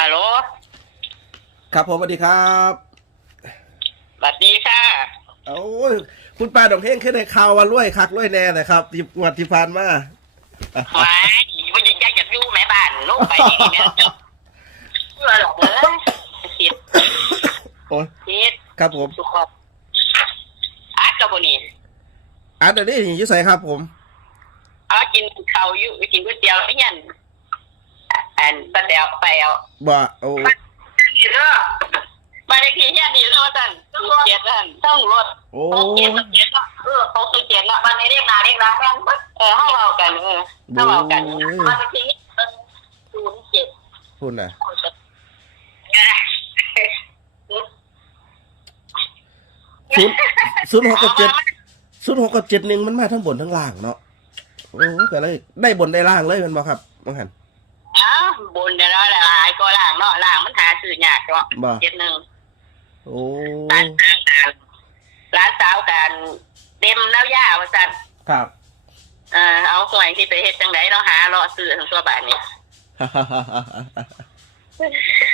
ฮัลโหล ครับผมสวัสดีครับสวัสดีค่ะ โอ้ยคุณป้าดอกเฮงขึ้นในข่าวว่ารวยคักรวยแน่นะครับที่งวดที่ผ่านมาหวายว่าจะอยากจะอยู่แม่บ้านลูกไปนี่เนี่ยเพื่อหรอกเลยสิทธิ์โอ้ยสิทธิ์ครับผมสุขภาพอาร์ตกับบุนี่อันนี้อยุ่ใส่ครับผม เอากินข้าวอยู่กินก๋วยเตี๋ยวไอ้ยัน อันตะเดียวไปเอาบ่โอ้นี่เด้อมาในที่เฮียนี่เด้อท่านต้องรถเจ็ดท่านต้องรถโอ้เขาเจ็ดเจ็ดเนาะเออเขาเจ็ดเนาะมันในเรียกนาเรียกร้านแม่นเบิดเออห้องเรากันเออห้องเรากันมันในที่ศูนย์เจ็ดพูดน่ะศูนย์ศูนย์หกกับเจ็ดศูนย์หกกับเจ็ดหนึ่งมันมาทั้งบนทั้งล่างเนาะโอ้ก็เลยได้บนได้ล่างเลยแมันบ่ครับมังหันอ้าว บุญเดี๋ยวเราหลายก็ล่างเนาะล่างมันหาซื้อยากเนาะบ่ เจ็ดหนึ่งโอ้ร้านสาวกันร้านสาวกันเต็มแล้วย่าว่าสั่นครับ เออเอาหวยที่ไปเฮ็ดจังไดเนาะหารอซื้อทั้งตัวบ้านนี่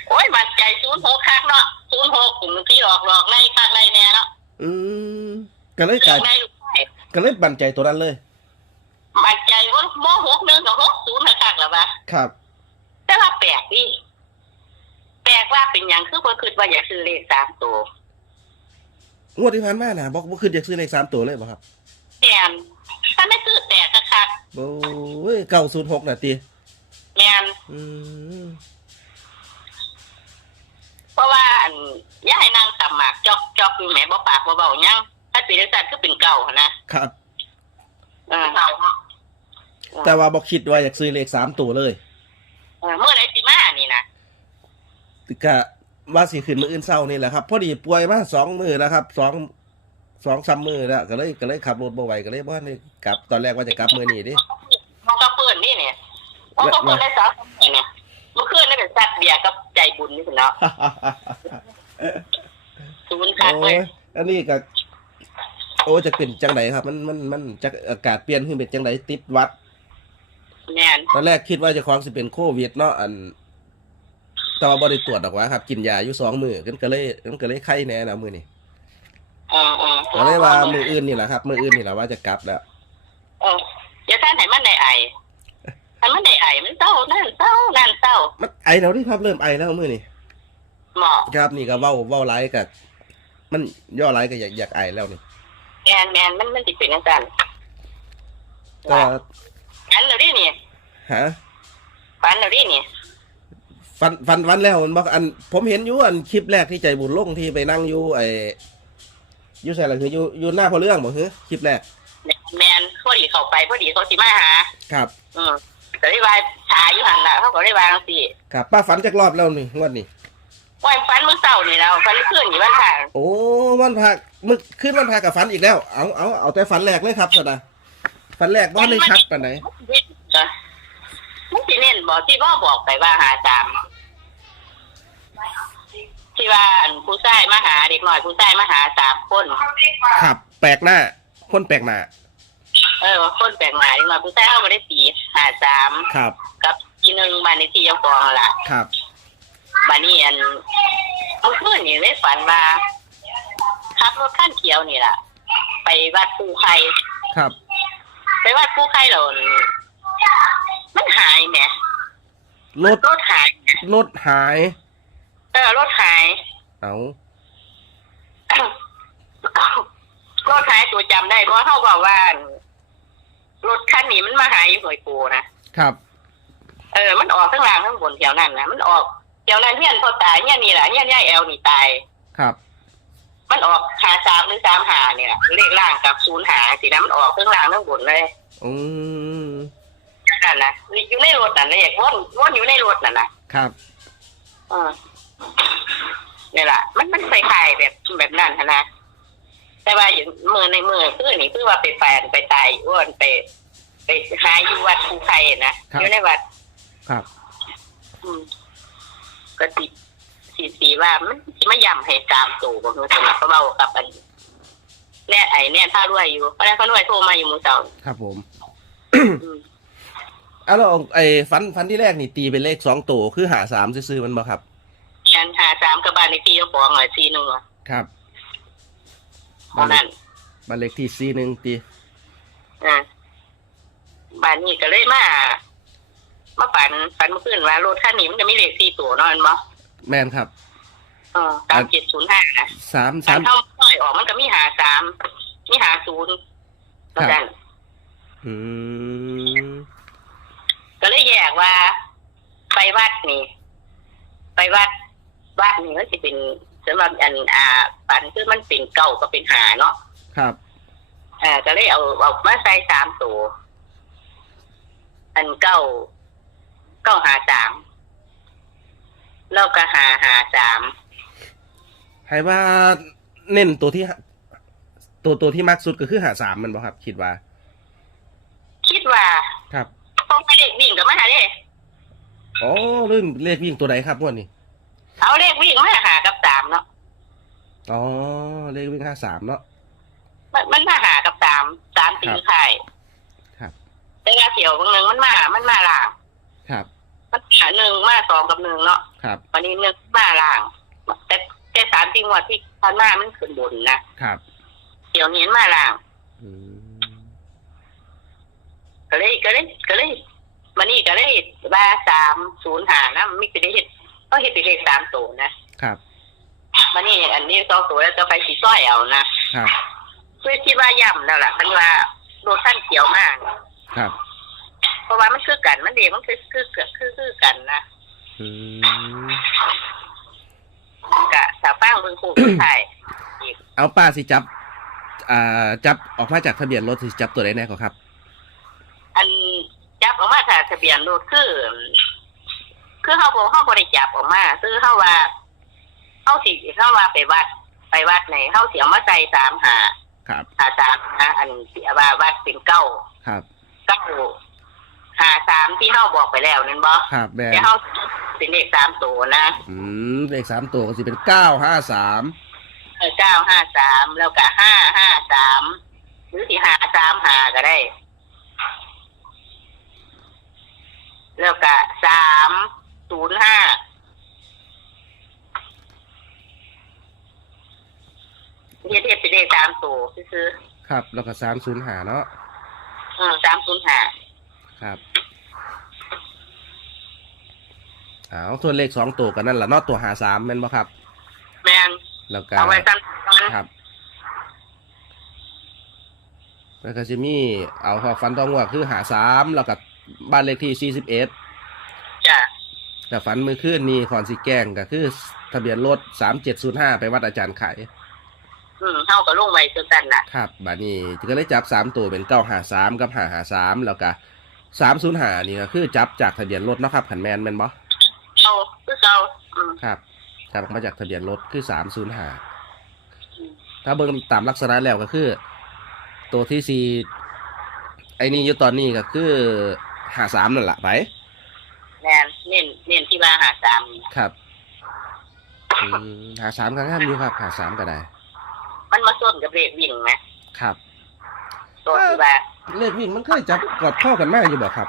โอ้ยมันใจศูนย์หกคักเนาะศูนย์หกกลุ่มที่หลอกหลอกไล่คักไล่แน่เนาะอืมก็เลยกลายไล่ลูกไส้ก็เลยบันใจตัวนั้นเลย มันใจว่าโมหกหนึ่งกับหกศูนย์คักๆหรอวะครับ แต่ว่าแปลกดิแปลกว่าเป็นอย่างคือเพิ่นคิดว่าอยากซื้อเลขสามตัวงวดที่ผ่านมานะบอกว่าขึ้นอยากซื้อเลขสามตัวเลยบ่ครับแม่นถ้าไม่ซื้อแตกคักโอ้ยเก้าศูนย์หกนาทีๆแม่นอืมเพราะว่าอันย่าให้นางตำหมากจอกจอกอยู่แหมบ่ปากบ่เบาหยังถ้าเป็นจังซั่นก็เป็นเก่าหั่นนะครับ เออแต่ว่าบอกคิดว่าอยากซื้อเลขสามตัวเลย เออเมื่อใดสิมานี่นะก็ว่าสิขึ้นมืออื่นเศร้านี่แหละครับ พอดีป่วยมาสองมือแล้วครับสองสองสามมือแล้วก็เลยก็เลยขับรถบ่ไหวก็เลยว่านี่กลับตอนแรกว่าจะกลับมือนี่ดิมันก็เปื้อนนี่เนี่ยมันก็เปื้อนได้สาวนี่เนี่ยเมื่อคืนนี่เป็นสัตว์เบียร์กับใจบุญนี่สิเนาะศูนย์คักโอ้เลยยอันนี้ก็โอ้จะเป็นจังไหนครับ มันมันมันจะอากาศเปลี่ยนขึ้นเป็นจังไหนติดหวัด แม่นตอนแรกคิดว่าเจะคลองสิเป็นโควิดเนาะอันแต่ว่าบ่ได้ตรวจดอกว่าครับ กินยาอยู่สองมือกันก็เลยกันก็เลยไข้แน่นะมือนี่เออเออก็เลยว่ามืออื่นนี่แหละครับมืออื่นนี่แหละว่าจะกลับแล้ว เอออย่าท่านให้มันได้ไอถ้ามันได้ไอมันเศร้านั่นเศร้านั่นเศร้ามันไอแล้วที่ครับเริ่มไอแล้วมือนี่เหมาะครับนี่ก็เว้าเว้าไลฟ์กับมันย่อไลฟ์ก็อยากอยากไอแล้วนี่แมนแมนมันมันสิเป็นจังซั่นก็ ฝันแล้วดินี่ฮะฝันแล้วดินี่ฟันฟันฟันแล้วมันบอกอัน ผมเห็นอยู่อันคลิปแรกที่ใจบุญลงที่ไปนั่งอยู่ไออยู่ใส่อะไรคืออยู่อยู่หน้าพอเรื่องบ่ฮะคลิปแรกแมนพอดีเข้าไปพอดีเขาสิมาหา ครับ อืมก็ได้ว่าชายอยู่หั่นล่ะเขาก็ได้วาจังซี่ครับป้าฝันจักรอบแล้วนี่งวดนี้ว่าฝันมื้อเช้านี่แล้วฝันคืนนี่วันทางโอ้วันพามึกขึ้นวันพากับฝันอีกแล้ว เอาเอาเอาแต่ฝันแรกเลยครับสนะฝันแรกว่าได้ชัดปานไหนมันสิเน้น บอกที่ว่าบอกไปว่าหาตามที่ว่าอันผู้ชายมาหาเด็กน้อยผู้ชายมาหาสามคน ครับ แปลกหน้าคนแปลกหน้าเออคนแปลกหมายเด็กน้อยผู้ชายเขาไม่ได้สีหาสามครับ กับทีหนึ่งบ้านในที่เจ้าของล่ะครับบ้านนี้อันเมื่อคืนนี่ได้ฝันว่าขับรถขั้นเขียวนี่ล่ะ ไปวัดปูไข่ครับ ไปวัดปูไข่แล้วมันหายแหม รถรถหายรถหาย เออรถหายเอารถหายตัวจำได้เพราะเขาบอกว่ารถคันนี้มันมาหายอยู่หอยปูนะครับ เออ มันออกทั้งล่างทั้งบนแถวนั้นนะมันออกแถวนั้นเฮียนพอตายเฮียนนี่แหละเฮียนย่ายแอลนี่ตายครับ มันออกหาสามหรือสามหาเนี่ยเลขล่างกับศูนย์หาสีน้ำมันออกทั้งล่างทั้งบนเลยอืม นั่นนะอยู่ในรถนั่นเลยวนวนอยู่ในรถนั่นนะครับเออนี่แหละมันมันใส่ไข่แบบแบบนั้นหั้นนะแต่ว่าอยู่มือในมือคือนี่คือว่าไปแฟนไปตายอ้วนไป ไปหาอยู่วัดภูไข่นะอยู่ในวัด ครับ อืมก็ติสีสีว่ามันสิมาย่ำให้ตามตู่บ่คือสมัครเขาเบากับอันแน่ไอ้แน่ท่ารวยอยู่เพราะนั้นเขารวยโทรมาอยู่หมือเสาครับผม อืม อ้าวแล้วไอ้ฟันฟันที่แรกนี่ตีเป็นเลขสองตัวคือหาสามซื้อๆมันบ่ครับฉันหาสามกับบ้านในที่เจ้าของอะสี่หนึ่งอะครับเท่านั้นบ้านเลขที่สี่หนึ่งตีอ่าบ้านนี้ก็เลยมามาฝันฝันเมื่อคืนว่ารถคันนี้มันจะมีเลขสี่ตัวเนอนมั้งแมนครับเออตามเจ็ดศูนย์ห้านะสามกาสารมเข้าค่อยออกมันก็มีหาสามมีหาศูนย์ครับแล้วกันอืม ก็เลยแยกว่า ไปวัดนี่ ไปวัดวัดนี่มันจะเป็นสำหรับอันอ่าฝันคือมันเป็นเก่าก็เป็นหาเนาะครับอ่าก็เลยเอาเอามาใส่สามตัวอันเก้าเก้าหาสามแล้วก็หาหาสามให้ว่าเน้นตัวที่หาตัวตัวที่มากสุดก็คือหาสามมันบ่ครับ คิดว่า คิดว่าครับ ต้องไปเลขวิ่งกับมาหาเด้อ๋อเรื่องเลขวิ่งตัวไหนครับงวดนี้เอาเลขวิ่งมาหากับสามเนาะอ๋อเลขวิ่งห้าสามเนาะมันมันมาหากับสามสามตีครับไข่ครับแต่ว่าเสี่ยวบางหนึ่งมันมา มันมาล่าง ครับ มันหาหนึ่งมาสองกับหนึ่งเนาะครับวันนี้หนึ่งมาล่าง แต่แต่สามจริงว่าที่พันมามันขึ้นบนนะครับเสี่ยวนี้มันมาล่าง อืม ก็เลยก็เลยก็เลยมันนี่ก็เลยว่าสามศูนย์หานะมันไม่ได้เห็ดก็เห็ดเป็นเลขสามตัวนะครับ มันนี่อันนี้สองตัวแล้วจะไปสีส้อยเอานะครับเพื่อคิดว่าย่ำแล้วล่ะมันว่าโดนสั้นเขียวมาก ครับ เพราะว่ามันคือกันมันเด็กมันคือคือคือคือคือกันนะอืมกะสาฟังเบิ่งคู่ผู้ชายเอาป้าสิจับ อ่า จับออกมาจากทะเบียนรถสิจับตัวไหนแน่ก็ครับอัน จับออกมาจากทะเบียนรถคือ คือเฮาบ่เฮาบ่ได้จับออกมาคือเฮาว่าเฮาสิเฮาว่าไปวัด ไปวัดไหนเฮาสิเอามาใส่สามหาครับหาสามหาอันที่ว่าวัดเป็นเก้าครับเก้าหาสามที่เฮาบอกไปแล้วนั่นบ่ครับแม่แต่เฮาเป็นเลขสามตัวนะอืมเลขสามตัวก็สิเป็นเก้าห้าสามเออเก้าห้าสามแล้วก็ห้าห้าสามหรือสิหาสามหาก็ได้ แล้วก็สามศูนย์ห้าเทียบเทียบเป็นเลขสามตัวซื้อครับ แล้วก็สามศูนย์หาเนาะๆอืมสามศูนย์ห้าครับเอาส่วนเลขสองตัวกันนั่นแหละเนาะตัวหาสามแม่นบ่ครับ แมนแล้วก็ เอาไว้สั้นตอนครับแล้วก็จะมีเอาพอฟันทองว่าคือหาสามแล้วก็ บ้านเลขที่สี่สิบเอ็ดจ้ะแต่ฝันมือขึ้นนี่คอนสิแกล้งก็คือ ทะเบียนรถสามเจ็ดศูนย์ห้าไปวัดอาจารย์ไข่อืมเท่ากับลงไว้คือกันน่ะ ครับบานี้ก็เลยจับสามตัวเป็นเก้าหาสามกับหาหาสามแล้วก็สามศูนย์หานี่ก็คือจับจากทะเบียนรถเนาะครับขันแมนแมนบ่เอาคือเอาอืมครับจับออกมาจากทะเบียนรถคือสามศูนย์หาถ้าเบิ่งตามลักษณะแล้วก็คือ ตัวที่สี่ไอ้นี่อยู่ตอนนี้ก็คือ หาสามนั่นแหละไปแมนเน้นเน้นที่ว่าหาสามนี่ครับอืมหาสามก็งามอยู่ครับหาสามก็ได้ มันมาส้นกับเลขวิ่งไหมครับ ตัวที่ว่าเลขวิ่งมันเคยจับกอดเข้ากันมากอยู่บ่ครับ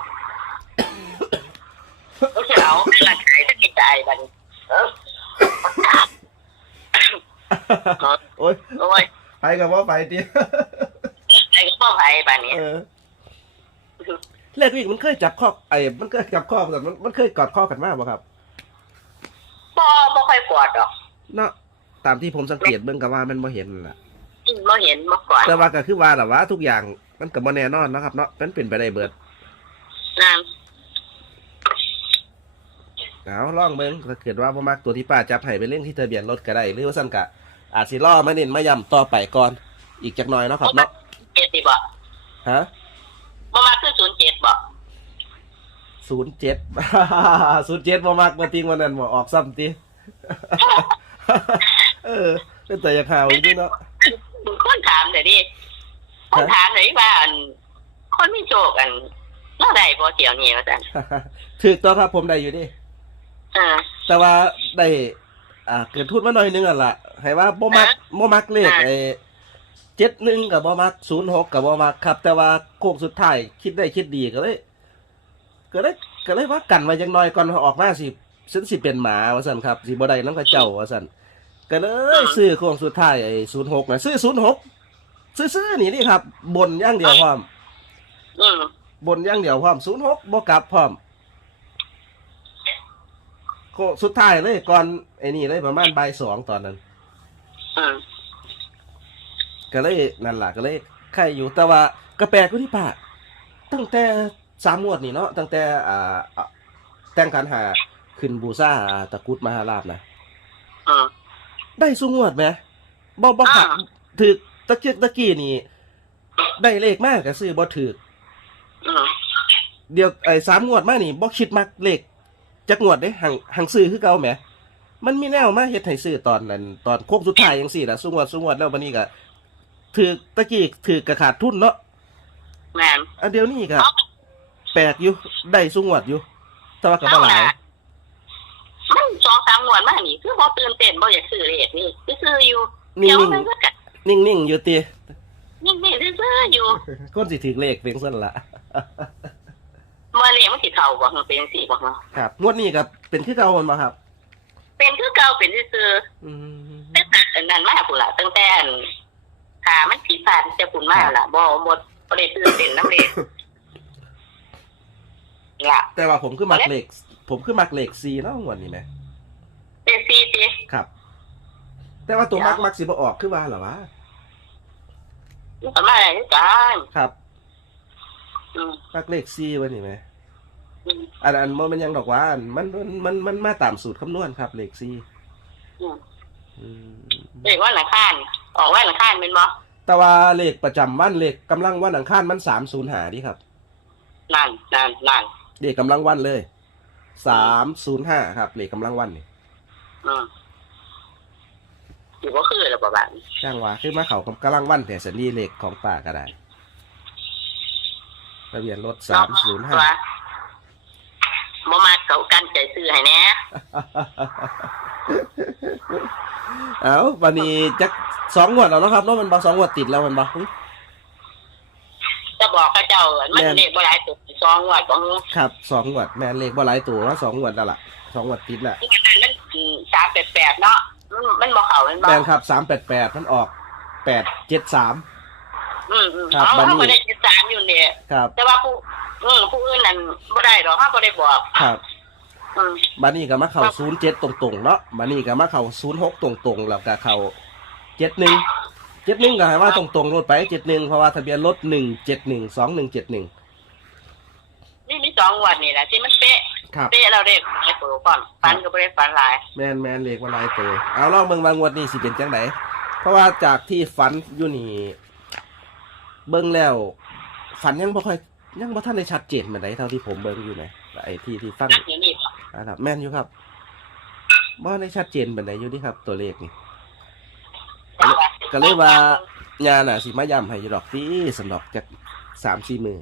ก็คือเอาเป็นราขายสักกี่ใจบัดนเออโอ้ยโอ้ยไปกับว่าไปดิไอ้ก็บ่ไผ่บัดนี้ เออ เลขวิ่งมันเคยจับข้อไอ้มันเคยจับข้อแต่มันมันเคยกอดข้อกันมากบ่ครับบ่บ่ค่อยกอดหรอกเนาะตามที่ผมสังเกตเบิ่งก็ว่ามันบ่เห็นนั่นล่ะอืมบ่เห็นบ่กอดแต่ว่าก็คือว่าแหละว่าทุกอย่างมันก็บ่แน่นอนเนาะครับเนาะมันเป็นไปได้เบิดนั่นเอาลองเบิ่งถ้าเกิดว่าบ่มักตัวที่ป้าจับให้ไปเรื่องที่ทะเบียนรถก็ได้หรือว่าซั่นก็อาจสิรอมาเน้นมาย้ำต่อไปก่อนอีกจักหน่อยเนาะครับเนาะเจ็ดสิบ่ฮะ บ่มาคือศูนย์เจ็ดบ่ศูนย์เจ็ด ศูนย์เจ็ดบ่มักมาติงวันนั้นบ่ออกซ้ำติ เออ เป็นแต่อยากหาวอีกนี่เนาะคนถามเดี๋ยวดิคนถามเลยว่าอันคนมีโชคอันเท่าใดบ่เที่ยวนี้ว่าซั่นถูกต้องครับผมได้อยู่ดิเออแต่ว่าได้ อ่า เกิดทุนมาหน่อยนึงอะล่ะให้ว่าบ่มักบ่มักเลขอะไอ้ เจ็ดหนึ่งกับบ่มักศูนย์หกกับบ่มักครับ แต่ว่าโค้งสุดท้ายคิดได้คิดดีก็เลยก็เลยก็เลยว่ากันไว้จังน้อยก่อนออกมาสิฉันสิเป็นหมาว่าซั่นครับสิบ่ได้นำกับเจ้าว่าซั่นก็เลยซื้อโค้งสุดท้ายไอ้06นะซื้อ06ซื้อๆนี่นี่ครับ บนอย่างเดียวพร้อมอืมบนอย่างเดียวพร้อม06บ่กลับพร้อมโค้งสุดท้ายเลยก่อนไอ้นี่เลยประมาณบ่ายสองตอนนั้นอืม ก็เลยนั่นล่ะก็เลยใครอยู่แต่ว่าก็แปลกอยู่ที่ป่าตั้งแต่สามงวดนี่เนาะตั้งแต่อ่าอ่าแต่งขันหาขึ้นบูซ่าตะกรุดมหาราชนะอืมได้สุงวดไหมบ่บ่ขัดอ่าถือตะเกียกตะกี้นี่ได้เลขมากก็ซื้อบ่ถืออืมเดี๋ยวไอ้สามงวดมานี่บ่คิดมักเลขจักงวดเด้หังหังซื้อคือเก่าแหมมันมีแนวมาเฮ็ดให้ซื้อตอนนั้นตอนโค้งสุดท้ายจังซี่น่ะสุงวดสุงวดแล้ววันนี้ก็ ถือตะกี้ถือกระขาดทุนเนาะแม่นอันเดียวนี่ก็แปลกอยู่ได้สุงวดอยู่แต่ว่าก็บ่หลายมันสองสามงวดมานี่คือบ่ตื่นเต้นบ่อยากซื้อเลขนี่ซื้อๆอยู่นิ่เดี๋ยวงมันก็กัดๆนิ่งๆอยู่ตินี่นี่ซื้อๆอยู่คนสิถือเลขเพียงซั่นละเมื่อเลขมันสิเข้าบ่มันเป็นจังซี่บ่ฮะครับงวดนี้ก็เป็นคือเก่าแม่นบ่ครับ เป็นคือเก่าเป็นซื่อๆอืมตั้งแต่อันนั้นมาพุ่นละตั้งแต่ อันขามันผีผ่านจะพุ่นมาละบ่หมดบ่ได้ตื่นเต้นน้ำเลยล่ะแต่ว่าผมคือมักเลขผมคือมักเลข4เนาะงวดนี้แหมเป็นซีติครับ แต่ว่าตัวมักมักสิบ่ออกคือว่าเหรอวะมันก็มาได้คือกันครับอืมมักเลข4วันนี้แหมอืมอันอันบ่แมันยังดอกว่าอันมันมันมันมันมาตามสูตรคำนวณครับเลข4อืมอืมเด็กว่าหนังข้าน ออกว่าหนังข้านเป็นบ่แต่ว่าเลขประจำวันเลขกำลังวันอังคารมัน305ดิครับนั่นนั่นนั่นเลขกำลังวันเลยสามศูนย์ห้าครับเลขกำลังวันนี่อืมอยู่บ่คือแล้วบ่บาดนี้จ้างว่าขึ้นมาเขากำลังวันแต่สันนี่เลขของป่าก็ได้ทะเบียนรถสามศูนย์ห้าว่าบ่มาเก่ากันใจซื้อให้แหน่เอาวันนี้จัก สองงวดแล้วเนาะครับเนาะมันบาสองงวดติดแล้วมันบาจะบอกเขาเจ้ามันเลขบ่หลายตัวสองงวดบ่ฮู้ครับสองงวดแม่นเลขบ่หลายตัวว่าสองงวดแล้วล่ะสองงวดติดแหละที่มันนั้นมัน388เนาะมันมันบ่เข้ามันบ่แม่นครับสามแปดแปดมันออกแปดเจ็ดสามอืมอืมครับเอาบัดนี้เขาบ่ได้ติดตามอยู่เนี่ยครับแต่ว่าผู้อืมผู้อื่นนั่นบ่ได้ดอกเขาบ่ได้บอกครับอืมบันนี้ก็มาเข้าศูนย์เจ็ดตรงๆเนาะบันนี้ก็มาเข้าศูนย์หกตรงๆแล้วก็เข้า เจ็ดหนึ่งเจ็ดหนึ่งก็ให้ว่าตรงๆรถไปเจ็ดหนึ่งเพราะว่าทะเบียนรถหนึ่งเจ็ดหนึ่งสองหนึ่งเจ็ดหนึ่งนี่มีสองงวันนี่แหละที่มันเป๊ะครับเป๊ะเราเด็กไอ้ตัวก่อนฟันก็บ่ได้ฟันหลาย แมนแมนเลขว่าหลายตัวเอาลองเบิ่งบางงวดนี้สิเป็นจังไดเพราะว่าจากที่ฝันอยู่นี่เบิ่งแล้วฝันยังบ่ค่อยยังบ่ทันได้ชัดเจนปานใดเท่าที่ผมเบิ่งอยู่นะไอ้ที่ที่ฟังนักอยู่นี่บ่อ่าครับแม่นอยู่ครับบ่ได้ชัดเจนปานใดอยู่นี่ครับ ตัวเลขนี่จังหวะ ก็เลยว่าญาน่ะสิมาย้ำให้อยู่ดอกที่สำหรับจาก3-4มื้อ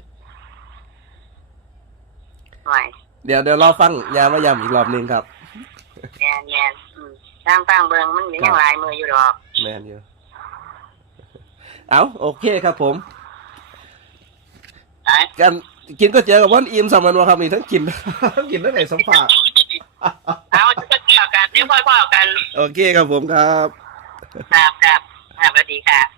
หน่อยเดี๋ยวเดี๋ยวรอฟังยามาย้ำอีกรอบหนึงครับ แม่นแม่นอืมทางฟังเบิ่งมันมียังหลายมืออยู่ดอก แม่นอยู่ เอาโอเคครับผมไอ้กันกินก็เจอกับว่านอิ่มสมันวะครับนี่ทั้งกิน ทั้งกินทั้งไหนสัมผัสเอาจะเกี่ยวกันเดี๋ยวค่อยๆกัน โอเคครับผมครับ ครับครับครับสวัสดีค่ะ